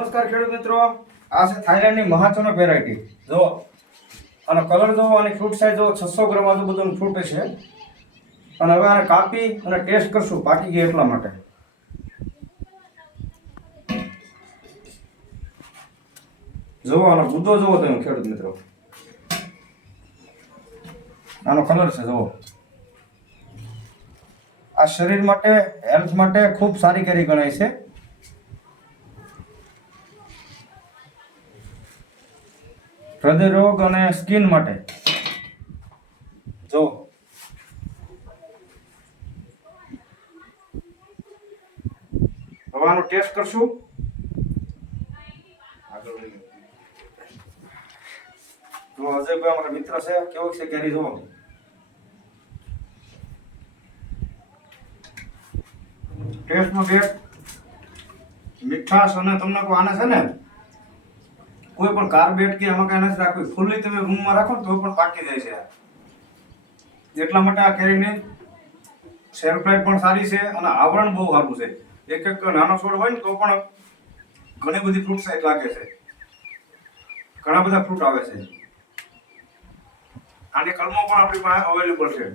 નમસ્કાર ખેડૂત મિત્રો, આ છે થાઈલેન્ડની મહાચોનક વેરાયટી. જો આનો કલર જો અને ફ્રૂટ સાઈઝ જો 600 ગ્રામ આજુબાજુનું ફ્રૂટ છે. અને હવે આને કાપી અને ટેસ્ટ કરશું પાકી ગઈ એટલા માટે. જો આનો ગુદ્દો જોવો તમે ખેડૂત મિત્રો, આનો કલર છે જો. આ શરીર માટે હેલ્થ માટે ખૂબ સારી કેરી ગણાય છે. હૃદય રોગ અને સ્કિન માટે જો. હવે આનો ટેસ્ટ કરશું. તો અજયભાઈ અમારા મિત્ર છે, કેવો છે કેરી જો. ટેસ્ટમાં બેસ્ટ મીઠાશ અને તમને કોઈ આને છે ને કોઈ પણ કાર્બેટ કે આમાં કઈ નથી રાખવી. ફૂલ્લી તમે રૂમમાં રાખો ને તો પણ પાકી જાય છે. એટલા માટે આ કેરીની શેલ્ફ લાઈફ પણ સારી છે અને આવરણ બહુ સારું છે. એક એક નાનો છોડ હોય ને તો પણ ઘણી બધી ફ્રૂટ સાઈઝ લાગે છે. ઘણા બધા ફ્રૂટ આવે છે. આની કલમો પણ આપણી પાસે અવેલેબલ છે.